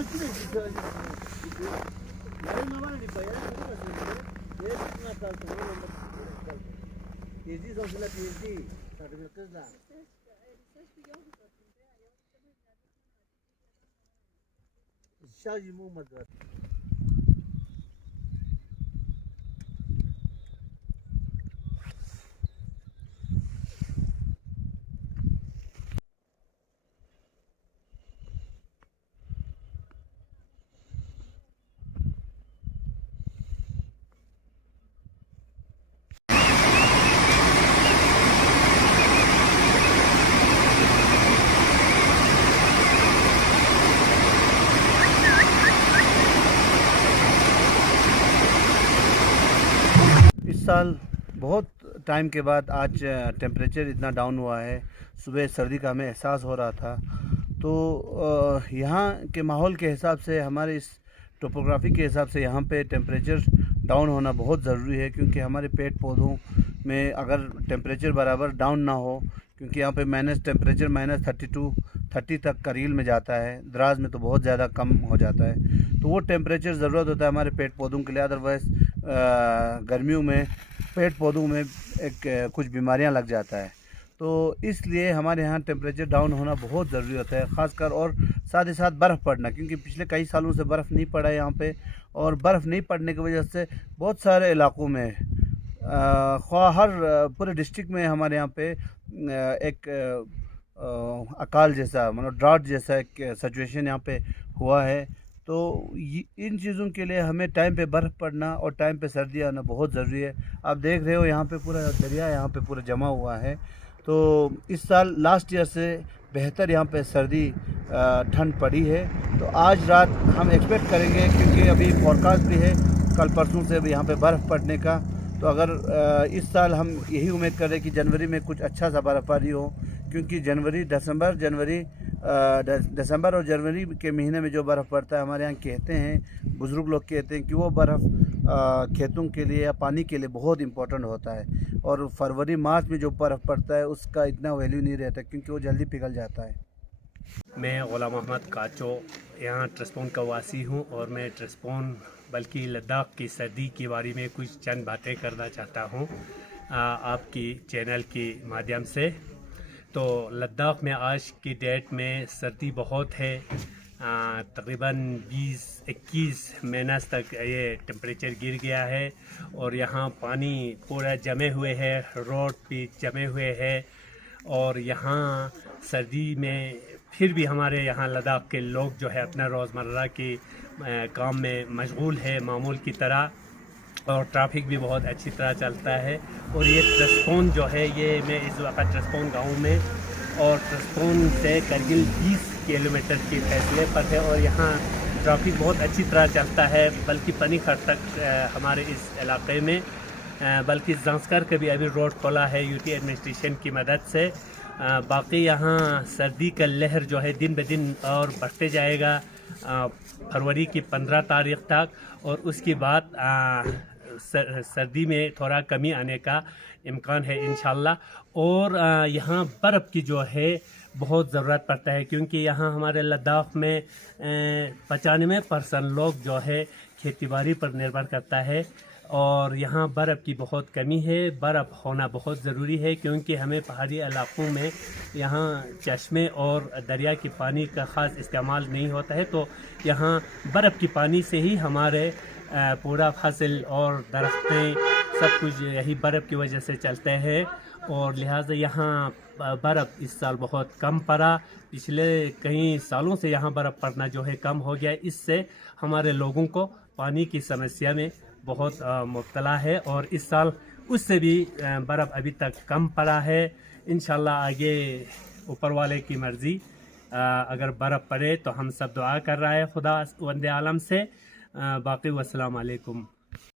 इस साल बहुत टाइम के बाद आज टेम्परेचर इतना डाउन हुआ है। सुबह सर्दी का हमें एहसास हो रहा था। तो यहाँ के माहौल के हिसाब से, हमारे इस टोपोग्राफी के हिसाब से यहाँ पे टेम्परेचर डाउन होना बहुत ज़रूरी है, क्योंकि हमारे पेड़ पौधों में अगर टेम्परेचर बराबर डाउन ना हो, क्योंकि यहाँ पे टेम्परेचर -32-30 तक का रील में जाता है, द्रास में तो बहुत ज़्यादा कम हो जाता है। तो वो टेम्परेचर ज़रूरत होता है हमारे पेड़ पौधों के लिए। अदरवाइज़ गर्मियों में पेड़ पौधों में कुछ बीमारियां लग जाता है। तो इसलिए हमारे यहाँ टेम्परेचर डाउन होना बहुत ज़रूरी होता है, ख़ासकर। और साथ ही साथ बर्फ़ पड़ना, क्योंकि पिछले कई सालों से बर्फ़ नहीं पड़ा है यहाँ पे, और बर्फ़ नहीं पड़ने की वजह से बहुत सारे इलाकों में हर पूरे डिस्ट्रिक्ट में हमारे यहाँ पे एक अकाल जैसा, मतलब ड्राउट जैसा एक सिचुएशन यहाँ पे हुआ है। तो इन चीज़ों के लिए हमें टाइम पे बर्फ़ पड़ना और टाइम पे सर्दी आना बहुत ज़रूरी है। आप देख रहे हो यहाँ पे पूरा दरिया यहाँ पे पूरा जमा हुआ है। तो इस साल लास्ट ईयर से बेहतर यहाँ पे सर्दी ठंड पड़ी है। तो आज रात हम एक्सपेक्ट करेंगे, क्योंकि अभी फोरकास्ट भी है कल परसों से भी यहाँ पे बर्फ़ पड़ने का। तो अगर इस साल हम यही उम्मीद करें कि जनवरी में कुछ अच्छा सा बर्फ़बारी हो, क्योंकि दिसंबर और जनवरी के महीने में जो बर्फ़ पड़ता है, हमारे यहाँ कहते हैं, बुज़ुर्ग लोग कहते हैं कि वो बर्फ़ खेतों के लिए या पानी के लिए बहुत इम्पोर्टेंट होता है। और फरवरी मार्च में जो बर्फ़ पड़ता है उसका इतना वैल्यू नहीं रहता, क्योंकि वो जल्दी पिघल जाता है। मैं गुलाम अहमद काचो यहाँ ट्रस्पोन का वासी हूँ, और मैं ट्रस्पोन बल्कि लद्दाख की सर्दी के बारे में कुछ चंद बातें करना चाहता हूँ आपकी चैनल के माध्यम से। तो लद्दाख में आज की डेट में सर्दी बहुत है, तकरीबन 20-21 माइनस तक ये टेम्परेचर गिर गया है। और यहाँ पानी पूरा जमे हुए है, रोड पे जमे हुए है। और यहाँ सर्दी में फिर भी हमारे यहाँ लद्दाख के लोग जो है अपना रोज़मर्रा के काम में मशगूल है मामूल की तरह, और ट्रैफिक भी बहुत अच्छी तरह चलता है। और ये ट्रस्पोन जो है, ये मैं इस वक्त ट्रस्पोन गाँव में, और ट्रस्पोन से करगिल 20 किलोमीटर के फासले पर है, और यहाँ ट्रैफिक बहुत अच्छी तरह चलता है। बल्कि पनीखर तक हमारे इस इलाके में, बल्कि ज़ांस्कर का भी अभी रोड खोला है यूटी एडमिनिस्ट्रेशन की मदद से। बाकी यहाँ सर्दी का लहर जो है दिन ब दिन और बढ़ते जाएगा फरवरी की 15 तारीख तक, और उसके बाद सर्दी में थोड़ा कमी आने का इम्कान है इंशाल्लाह। और यहाँ बर्फ़ की जो है बहुत ज़रूरत पड़ता है, क्योंकि यहाँ हमारे लद्दाख में 95% लोग जो है खेतीबाड़ी पर निर्भर करता है, और यहाँ बर्फ़ की बहुत कमी है। बर्फ़ होना बहुत ज़रूरी है, क्योंकि हमें पहाड़ी इलाकों में यहाँ चश्मे और दरिया के पानी का ख़ास इस्तेमाल नहीं होता है। तो यहाँ बर्फ़ की पानी से ही हमारे पूरा फसल और दरख्तें सब कुछ यही बर्फ़ की वजह से चलते हैं। और लिहाजा यहाँ बर्फ़ इस साल बहुत कम पड़ा। पिछले कई सालों से यहाँ बर्फ़ पड़ना जो है कम हो गया। इससे हमारे लोगों को पानी की समस्या में बहुत मुब्तला है, और इस साल उससे भी बर्फ़ अभी तक कम पड़ा है। इंशाल्लाह आगे ऊपर वाले की मर्ज़ी, अगर बर्फ़ पड़े तो हम सब दुआ कर रहा है खुदा वंदे आलम से। बाकी वस्सलाम अलैकुम।